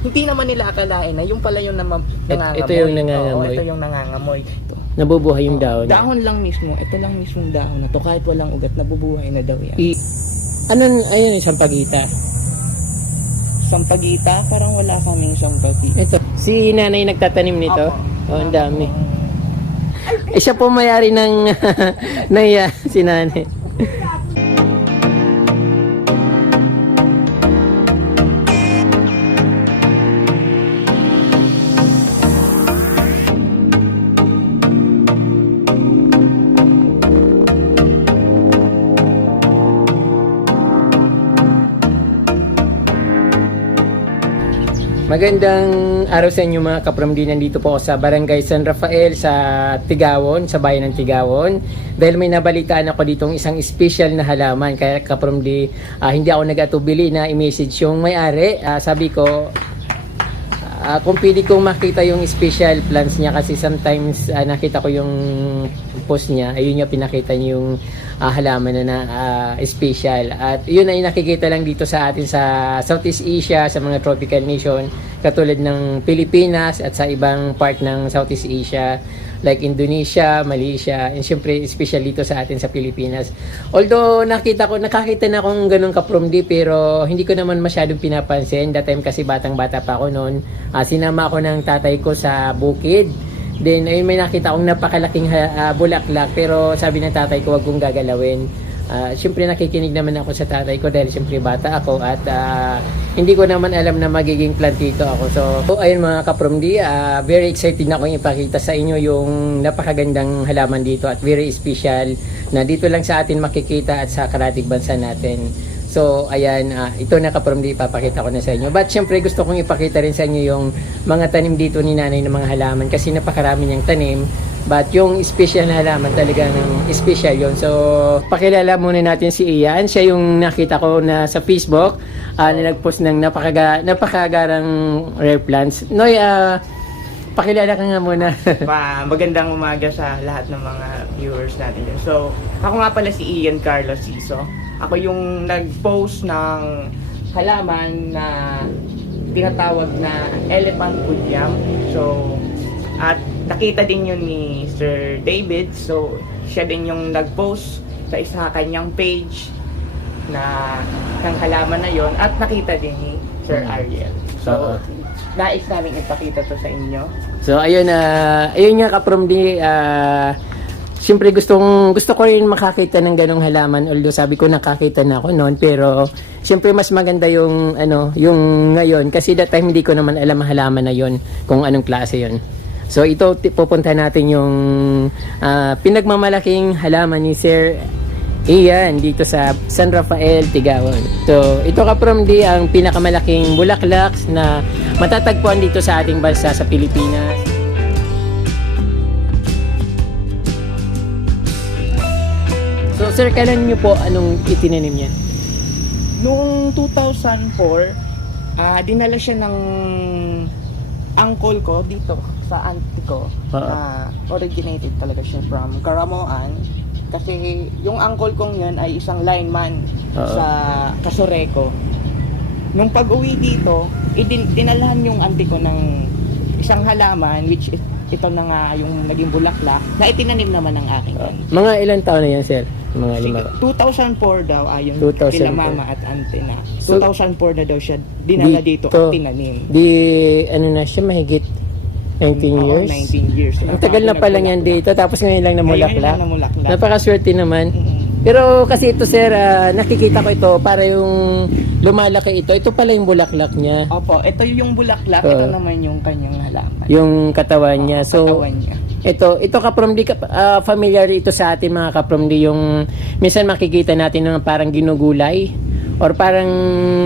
hindi naman nila akalain na yung pala yung nama- nangangamoy. ito yung nangangamoy. Oo, ito yung nangangamoy. Ito. Nabubuhay yung dahon. Dahon lang mismo. Ito lang mismo dahon na to. Kahit walang ugat, nabubuhay na daw yan. I, ano, ayun, isang pagita. Sampagita, parang wala kaming sampagita. Ito, si nanay nagtatanim nito. Opo. Oh, ang dami. Eh, siya po mayari ng naya, si nanay. Magandang araw sa inyo mga kapramdi. Nandito po ako sa Barangay San Rafael sa Tigawon, sa bayan ng Tigawon. Dahil may nabalitaan ako ditong isang special na halaman. Kaya kapramdi, ah, hindi ako nag-atubili na i-message yung may-ari. Ah, sabi ko, Ah, kung pwede kong makita yung special plants niya kasi sometimes ah, nakita ko yung post niya, ayun yung pinakita niya yung ah, halaman na, na ah, special. At yun ay nakikita lang dito sa atin sa Southeast Asia, sa mga tropical nation, katulad ng Pilipinas at sa ibang part ng Southeast Asia like Indonesia, Malaysia, and syempre special dito sa atin sa Pilipinas. Although nakita ko, nakakita na akong ganun ka-promdi pero hindi ko naman masyadong pinapansin. That time kasi batang-bata pa ako noon. Ah, sinama ako ng tatay ko sa bukid. Then ayun may nakita akong napakalaking ah, bulaklak pero sabi ng tatay ko wag kong gagalawin. Ah, syempre nakikinig naman ako sa tatay ko dahil syempre bata ako at ah, hindi ko naman alam na magiging plantito ako. So, so ayun mga kapromdi, ah, very excited na akong ipakita sa inyo yung napakagandang halaman dito at very special na dito lang sa atin makikita at sa karatig bansa natin. So, ayan, ah, ito na kapromdi, ipapakita ko na sa inyo. But syempre gusto kong ipakita rin sa inyo yung mga tanim dito ni nanay ng mga halaman kasi napakarami niyang tanim. But yung special na halaman talaga ng special yon So, pakilala muna natin si Ian. Siya yung nakita ko na sa Facebook ah, na nag-post ng napakaga, napakagarang rare plants. Noy, ah, pakilala ka nga muna. Pa, magandang umaga sa lahat ng mga viewers natin. So, ako nga pala si Ian Carlos Siso. Ako yung nag-post ng halaman na tinatawag na elephant food yam. So, at nakita din yun ni Sir David. So, siya din yung nag-post sa isa kanyang page na ng halaman na yon at nakita din ni Sir Mm. Ariel. So, Oo. nais namin ipakita to sa inyo. So ayun na ayun nga kapromdi ah Siyempre gustong gusto ko rin makakita ng ganong halaman although sabi ko nakakita na ako noon pero siyempre mas maganda yung ano yung ngayon kasi that time hindi ko naman alam ang halaman na yon kung anong klase yon. So ito pupunta natin yung ah, pinagmamalaking halaman ni Sir Iyan dito sa San Rafael, Tigawon. So, ito ka from di ang pinakamalaking bulaklak na matatagpuan dito sa ating bansa sa Pilipinas. Sir, kailan niyo po anong itinanim niya? Noong 2004, ah dinala siya ng uncle ko dito sa auntie ko. Oo. na originated talaga siya from Caramoan. Kasi yung uncle kong yun ay isang lineman Oo. sa Casureco. Nung pag-uwi dito, idin, dinalahan yung auntie ko ng isang halaman which is, ito na nga yung naging bulaklak na itinanim naman ng aking Uh, mga ilang taon na yan, sir? Mga lima. 2004 daw ayon 2004. kila mama at auntie na. So, 2004 na daw siya dinala dito, at tinanim. Di, ano na siya, mahigit 19 Oo, years? 19 years. Ang tagal na pala niyan dito, tapos ngayon lang Ngayon namulaklak. lang namulaklak. Napakaswerte naman. Mm. Pero kasi ito sir, ah, nakikita ko ito para yung lumalaki ito. Ito pala yung bulaklak niya. Opo, ito yung bulaklak, Oo. ito naman yung kanyang halaman. Yung katawan niya. So, Katawan niya. ito, ito kapromdi, ka- ah, familiar ito sa atin mga kapromdi. Yung minsan makikita natin ng parang ginugulay. Or parang...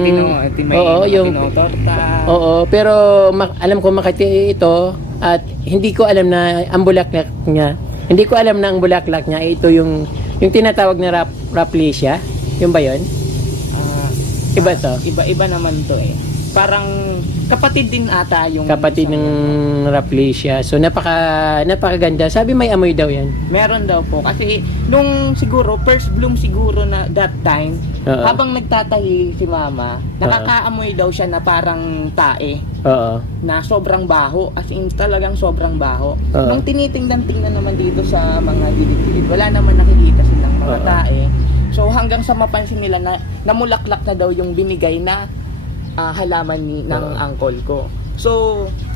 Tino, ito may Oo, yung... tinotorta. Oo, pero ma- alam ko makati ito at hindi ko alam na ang bulaklak niya. Hindi ko alam na ang bulaklak niya ito yung yung tinatawag na rap, raplasia. Yung ba 'yon? Ah, Iba to. iba-iba naman to eh. Parang kapatid din ata yung Kapatid ng Rafflesia. So napaka napakaganda. Sabi may amoy daw 'yan. Meron daw po. Kasi nung siguro, first bloom siguro na that time, Oo. habang nagtatahi si mama, nakakaamoy daw siya na parang tae. Oo. na sobrang baho. As in, talagang sobrang baho. Oo. Nung tinitingnan-tingnan naman dito sa mga gilid-gilid, wala naman nakikita silang mga Oo. tae. So hanggang sa mapansin nila na namulaklak na daw yung binigay na ah, halaman ni ng Oo. uncle ko. So,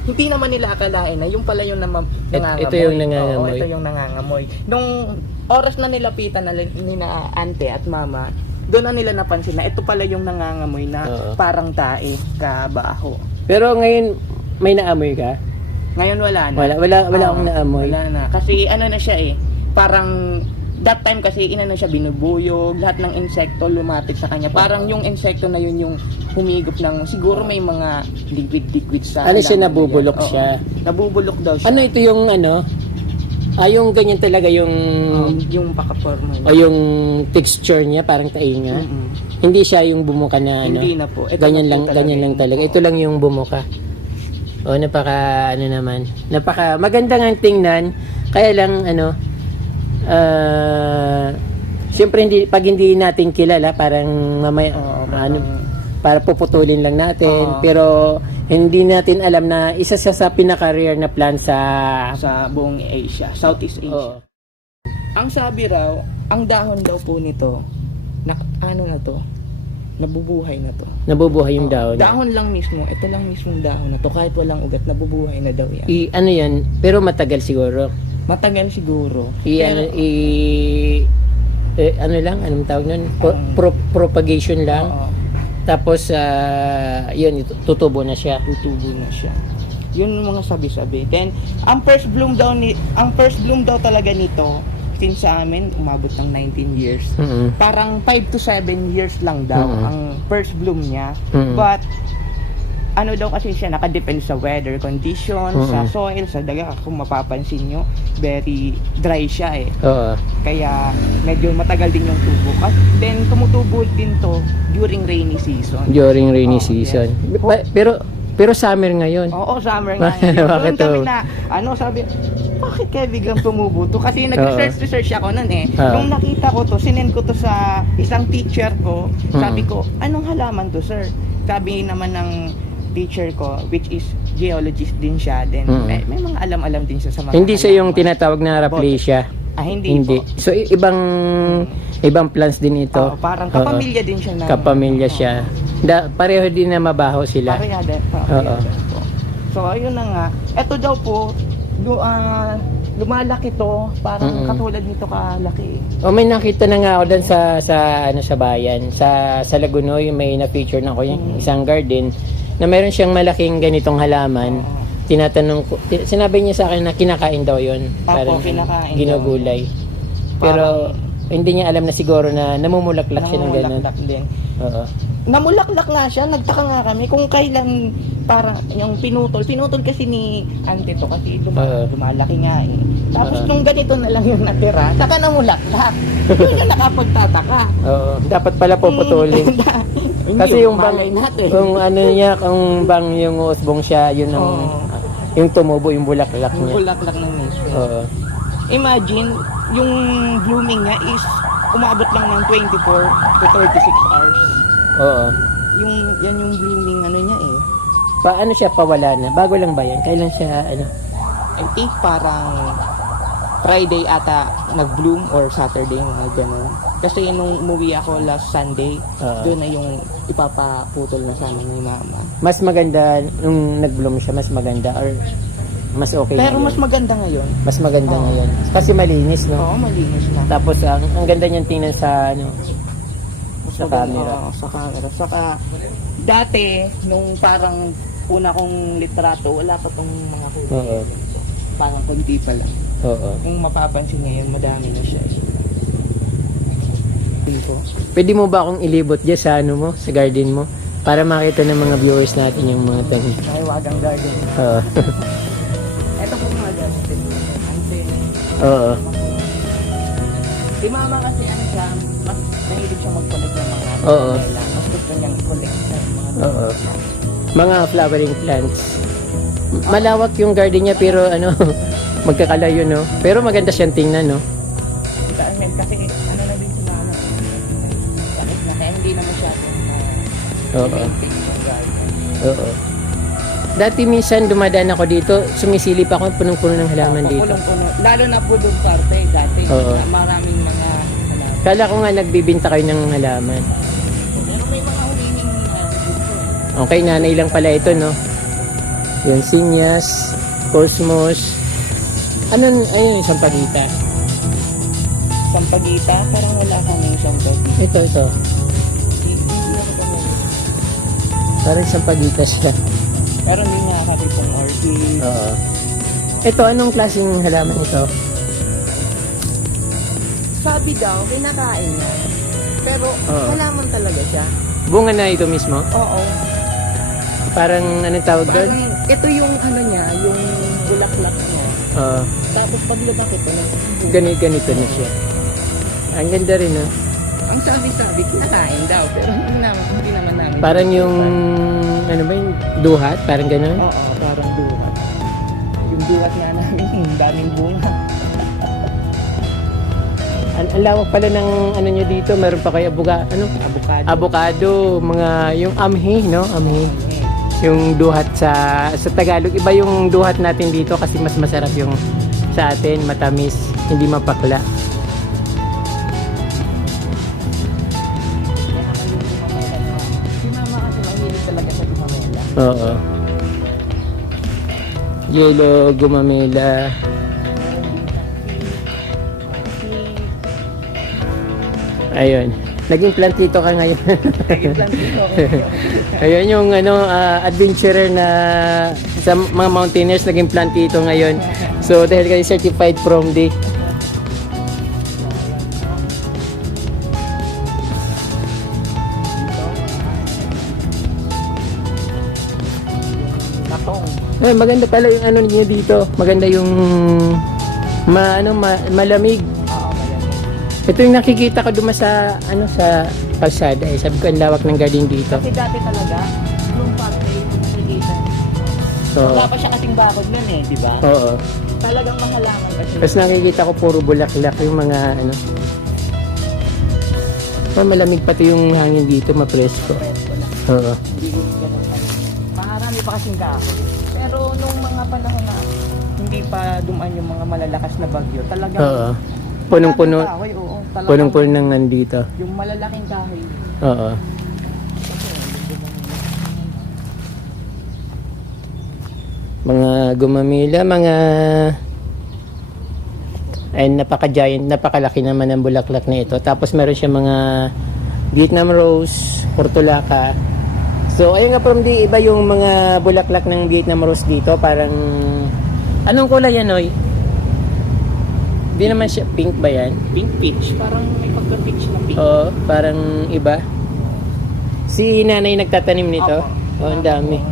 hindi naman nila akalain na yung pala yung nama, Et- nangangamoy. ito yung nangangamoy. Oo, ito yung nangangamoy. Nung oras na nilapitan na ni na ante at mama, doon na nila napansin na ito pala yung nangangamoy na Oo. parang tae, kabaho. Pero ngayon may naamoy ka? Ngayon wala na. Wala wala wala Oo, akong naamoy. Wala na. Kasi ano na siya eh, parang that time kasi inano siya binubuyog, lahat ng insekto lumapit sa kanya. Parang yung insekto na yun yung humigop ng siguro may mga liquid-liquid sa Ano siya, nabubulok. Oo, siya? Nabubulok daw siya. Ano ito yung ano? Ah, yung ganyan talaga yung Oo, yung pakaporma o yung texture niya parang tainga. Mm-mm. Hindi siya yung bumuka na ano. Hindi na po. Ito ganyan lang po ganyan lang yung- talaga. Ito lang yung bumuka. O napaka ano naman. Napaka maganda nga tingnan. Kaya lang ano ah Siyempre hindi pag hindi natin kilala parang mamaya Oo, ano para puputulin lang natin Oo. pero hindi natin alam na isa siya sa pinaka-rare na plant sa sa buong Asia, Southeast Asia. Oo. Ang sabi raw, ang dahon daw po nito, na, ano na to, nabubuhay na to. nabubuhay yung Oo, dahon. Dahon lang mismo, ito lang mismo dahon na to, kahit walang ugat, nabubuhay na daw yan. I, ano yan, pero matagal siguro. Matagal siguro. I, ano, i, eh, ano lang, anong tawag nun? Pro- Um, pro- propagation lang. Oo, Tapos, ah, yun, tutubo na siya. tutubo na siya. Yun yung mga sabi-sabi. Then, ang first bloom daw ni ang first bloom daw talaga nito, since sa amin, umabot ng 19 years. Mm-mm. Parang 5 to 7 years lang daw Mm. ang first bloom niya. Mm. But, ano daw kasi siya, nakadepende sa weather condition, Mm. sa soil, sa daga. Kung mapapansin nyo, very dry siya eh. Oo. Kaya medyo matagal din yung tubo. At then tumutubo din to during rainy season. During rainy Oo, season. yes. Pa- Pero, pero summer ngayon. Oo, summer nga. Bakit to? na, ano sabi, bakit kaya biglang tumubo to? Kasi nag-research-research ako nun eh. Oo. Nung nakita ko to, sinend ko to sa isang teacher ko. Sabi ko, anong halaman to sir? Sabi naman ng teacher ko, which is geologist din siya. Then Mm. may, may mga alam-alam din siya sa mga Hindi siya yung tinatawag na Rafflesia. Ah, hindi, Hindi. po. So, i- ibang ibang plants din ito. Oo, parang kapamilya din siya ng... Kapamilya Oo. siya. Da, pareho din na mabaho sila. Pareha din. Oo. pareha din po. So, ayun na nga. Ito daw po, lu- ah, lumalaki to, parang Mm-mm. katulad nito kalaki. O may nakita na nga ako doon sa sa ano sa bayan, sa sa Lagunoy may na-feature na ako yung Mm. isang garden na meron siyang malaking ganitong halaman. Oo. Tinatanong ko, sinabi niya sa akin na kinakain daw 'yon. Apo, kinakain daw. ginugulay. Pero hindi niya alam na siguro na namumulaklak siya ng ganun. Din. Oo. Namulaklak nga siya, nagtaka nga kami kung kailan para yung pinutol. Pinutol kasi ni ante to kasi luma, Oo. lumalaki nga eh. Tapos Oo. nung ganito na lang yung natira, saka namulaklak. Yun yung nakapagtataka. Oo. Dapat pala puputulin. Hindi, Kasi yung bang malay natin. kung ano niya, kung bang yung usbong siya, yun ang Oo. yung tumubo yung bulaklak Yung niya. bulaklak ng mismo. Oo. Imagine, yung blooming niya is umabot lang ng 24 to 36 hours. Oo. Yung, yan yung blooming ano niya eh. Paano siya pawala na? Bago lang ba yan? Kailan siya ano? I think parang Friday ata nag-bloom or Saturday mga ganun. Kasi nung umuwi ako last Sunday, Oo. doon na yung ipapaputol na sa amin ni mama. Mas maganda nung nag-bloom siya, mas maganda or mas okay Pero ngayon? mas maganda ngayon. mas maganda Oo. ngayon. Kasi malinis, no? Oo, malinis na. Tapos ang, ang ganda niyang tingnan sa ano, Mas sa maganda, camera. oo, sa camera. Saka, dati, nung parang una kong litrato, wala pa tong mga kulay. Oo. Parang konti pa lang. Oo. Kung mapapansin ngayon, madami na siya. Ko. Pwede mo ba akong ilibot dyan sa ano mo, sa garden mo? Para makita ng mga viewers natin yung mga tanong. Ay, wagang garden. Oo. Ito po mga garden. Ante. Oo. Si mama kasi ano siya, mas nahilig siya mag-collect ng mga Oo. Mas gusto niyang i-collect ng mga Oo. Mga flowering plants. Malawak yung garden niya pero ano, magkakalayo no. Pero maganda siyang tingnan no. Dahil kasi ano na din sila ano. Bakit na hindi na masyado Oo. Oo. Dati minsan dumadaan ako dito, sumisilip ako, punong-puno ng halaman dito. Pulong-puno. Lalo na po doon parte dati. Oo. Maraming mga halaman. Kala ko nga nagbibinta kayo ng halaman. Pero may mga hulining dito. Okay, nanay lang pala ito, no? Yung Sinyas, Cosmos. Ano, ayun, isang pagita. Sampagita, parang wala kami sampagita. Ito, ito. Parang isang pagita siya. Pero hindi nga kami pong orchid. Oo. Ito, anong klaseng halaman ito? Sabi daw, kinakain niya. Pero Oo. halaman talaga siya. Bunga na ito mismo? Oo. Parang, anong tawag doon? Parang ito yung ano niya, yung bulaklak niya. Oo. Tapos pag lumaki ito na. ganito, ganito na siya. Ang ganda rin, no? Ang sabi-sabi, kinakain daw. Pero hindi naman, hindi naman namin. Parang yung, ano ba yung duhat? Parang ganun? Oo, parang duhat. Yung duhat nga namin, ang daming bunga. Ang, ang lawak pala ng ano nyo dito, meron pa kayo abuga, ano? Avocado. Avocado, mga, yung amhi, no? Amhi. Yung duhat sa, sa Tagalog, iba yung duhat natin dito kasi mas masarap yung sa atin, matamis, hindi mapakla. Oo. Yellow, gumamela. Ayun. Naging plantito ka ngayon. Naging plan dito. Ayun yung ano ah, adventurer na sa mga mountaineers naging plantito ngayon. So dahil kayo certified from the Natong. eh, maganda pala yung ano niya dito. Maganda yung ma, ano, ma- malamig. Ito yung nakikita ko duma sa ano sa kalsada. Eh, sabi ko ang lawak ng garden dito. Kasi dati talaga, yung nakikita. So, Wala pa siya kasing bakod nun eh, di ba? oo. Talagang mahalaman kasi. Tapos nakikita ko puro bulaklak yung mga ano. Oh, malamig pati yung hangin dito, mapresko. Presko lang. Oo. Hindi ko ganun. Marami pa kasing kahoy. Pero nung mga panahon na hindi pa dumaan yung mga malalakas na bagyo, talagang Oo. Punong-puno, kahoy, oo. Talagang punong-puno ng nandito. Yung malalaking kahoy. Oo. Mga gumamila, mga ay napaka-giant, napakalaki naman ang bulaklak na ito. Tapos meron siya mga Vietnam rose, portulaca. So, ayun nga from di iba yung mga bulaklak ng Vietnam rose dito. Parang, anong kulay yan, Noy? Hindi naman siya, pink ba yan? Pink peach, parang may pagka-peach na pink. Oo, parang iba. Si nanay nagtatanim nito. Opo. Oh, ang dami.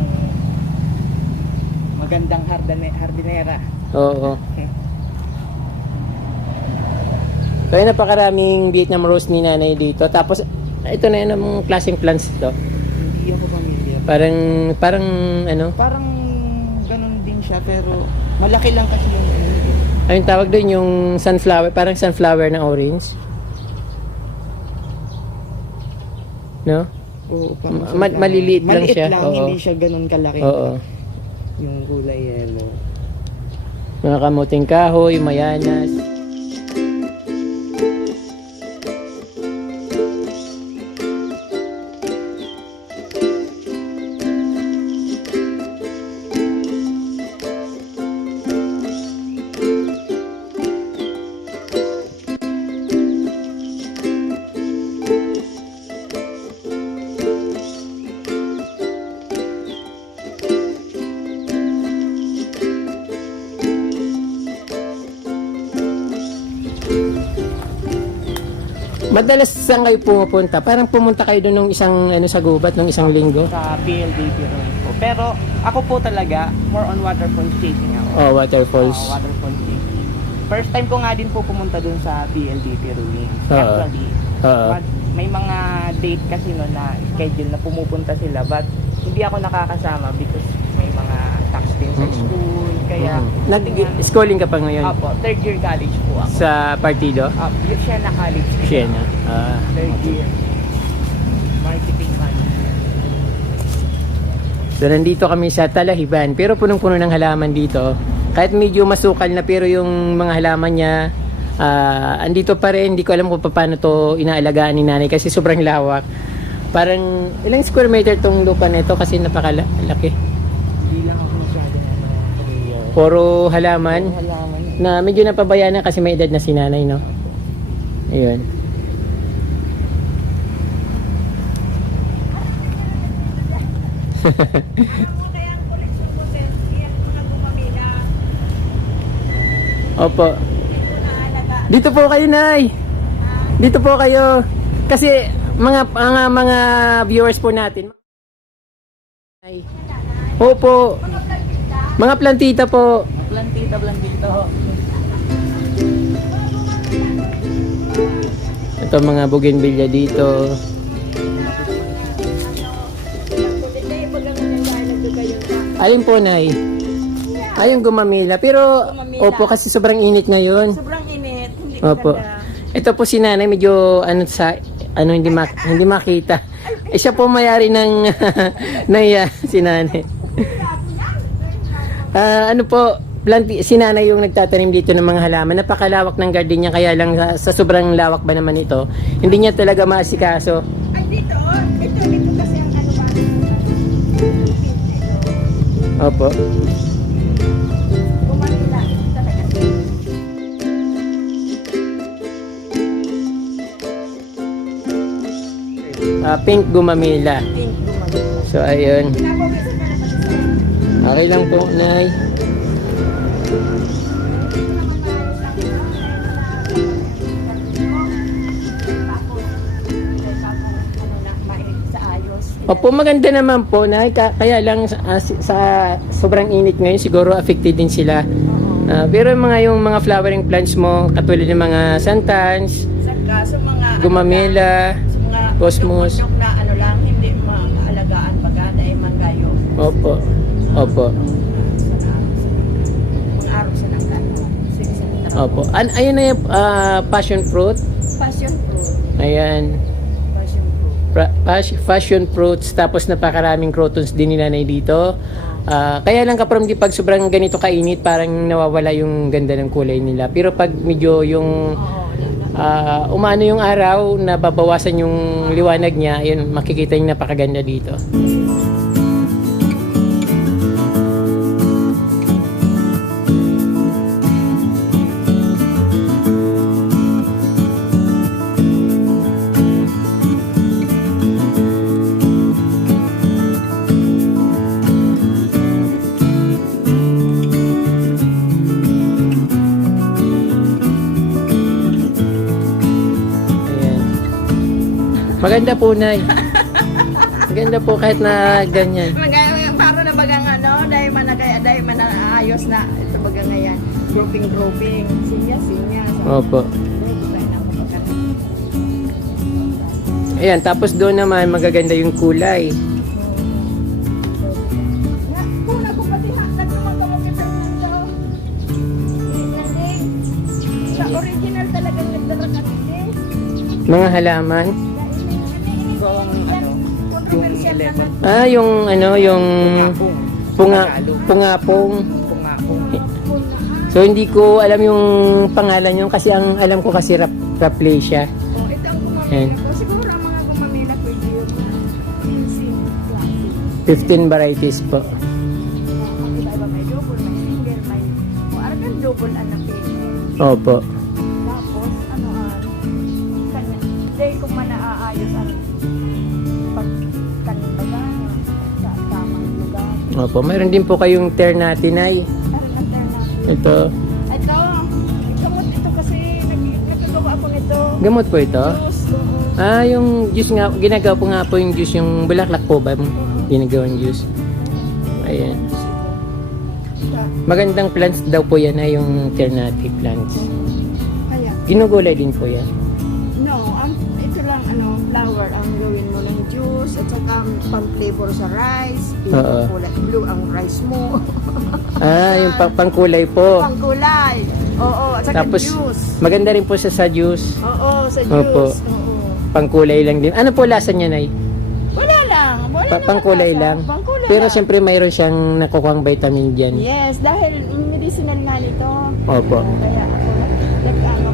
Magandang hardane, hardinera. Oo. Kaya napakaraming Vietnam rose ni nanay dito. Tapos, ito na yun ang klaseng plants ito. Hindi ako pamilya. Parang, parang ano, Parang ganun din siya pero malaki lang kasi yung ano eh. Ayun tawag doon yung sunflower, parang sunflower na orange. No? Oo, Ma- ma- maliliit lang siya, lang, oo. hindi siya ganun kalaki. Oo. Yung kulay yellow. Mga kamuting kahoy, mayanas. Madalas saan kayo pumupunta? Parang pumunta kayo doon nung isang ano sa gubat nung isang linggo. Sa PLDT rin po. Pero ako po talaga, more on waterfall chasing ako. Oh, waterfalls. Oo, waterfall chasing. First time ko nga din po pumunta dun sa PLDT ruins. Oo. Actually, Oo. may mga date kasi no na schedule na pumupunta sila but hindi ako nakakasama because may mga tax din sa school. Kaya, Mhm. Nag-schooling ka pa ngayon? Apo, third year college po ako. Sa partido? Uh, yun siya na college. po. Siena. Ah. Third year. Marketing management. So nandito kami sa Talahiban pero punong-puno ng halaman dito. Kahit medyo masukal na pero yung mga halaman niya ah, andito pa rin. Hindi ko alam kung paano to inaalagaan ni nanay kasi sobrang lawak. Parang ilang square meter tong lupa nito kasi napakalaki. Puro halaman halaman. na medyo napabayaan na kasi may edad na si nanay, no? Ayun. Opo. Dito po kayo, Nay. Dito po kayo. Kasi mga mga mga viewers po natin. Ay. Opo. Mga plantita po. Plantita, plantita. Ito mga bougainvillea dito. Alin po, Nay? Ay, yung gumamila. Pero, Gumamila. opo, kasi sobrang init ngayon. Sobrang init. Hindi Opo. maganda. Ito po si nanay, medyo ano sa ano hindi mak hindi makita. Eh siya po mayari ng naya si nanay. Ah, ano po, planti, si nanay yung nagtatanim dito ng mga halaman. Napakalawak ng garden niya kaya lang sa, sa sobrang lawak ba naman ito, hindi niya talaga maasikaso. Ay, dito, oh. Ito, dito kasi ang ano ba? Opo. Ah, pink gumamila. Pink, bumanila. So ayun. Okay lang po, nay. Opo, maganda naman po na kaya lang sa, si- sa sobrang init ngayon siguro affected din sila. Ah, pero yung mga yung mga flowering plants mo katulad ng mga santans, Kaso mga... gumamela, Sa mga... Cosmos. Yung na ano lang, hindi maalagaan pagka dahil manggayo. opo. Opo. Araw sa nanggayo. Opo. An ayun na yung ah, passion fruit. Passion fruit. Ayan. Passion fruit. Pra- pas- passion fruits tapos napakaraming crotons din ni nanay dito. Ah, kaya lang kapag di pag sobrang ganito kainit parang nawawala yung ganda ng kulay nila. Pero pag medyo yung Oo. ah, umano yung araw na babawasan yung liwanag niya, yun makikita yung napakaganda dito. Maganda po, Nay. Maganda po kahit na ganyan. Mga, para na bagang ano, dahil man na kaya, dahil man na ayos na, ito bagang ngayon, grouping, grouping, sinya, sinya. Opo. Ayan, tapos doon naman magaganda yung kulay. Nga, kuna 11. Ah, yung ano, yung punga, pungapong. Pungapong. So hindi ko alam yung pangalan yun kasi ang alam ko kasi rap, raplasia. Oh, ito ang ko. Siguro ang mga gumamila pwede yung pinsin, classic. 15 varieties po. Ang Opo, mayroon din po kayong. Parang alternative. Ito. Ito, gamot ito kasi nag, nagkagawa ako nito. Gamot po ito. Juice. Ah, yung juice nga, ginagawa po nga po yung juice, yung bulaklak po ba? Ginagawang juice. Ayan. Magandang plants daw po yan na yung alternative plants. Kaya, Ginugulay din po yan. no, ang, ito lang, ano, flower, ang gawin mo juice at saka pang flavor sa rice. Pink Oo. kulay. Blue ang rice mo. Ah, yung pa- pangkulay po. pang kulay. Oo, at saka Tapos, juice. maganda rin po siya sa juice. Oo, sa Opo. juice. Oo. Pangkulay lang din. Ano po lasa niya, Nay? Wala lang. Wala Pa- naman pangkulay lasa. lang. Pangkulay Pero lang. siyempre mayroon siyang nakukuhang vitamin dyan. Yes, dahil medicinal nga nito. Opo. Oo, Kaya ako nag, nag ano,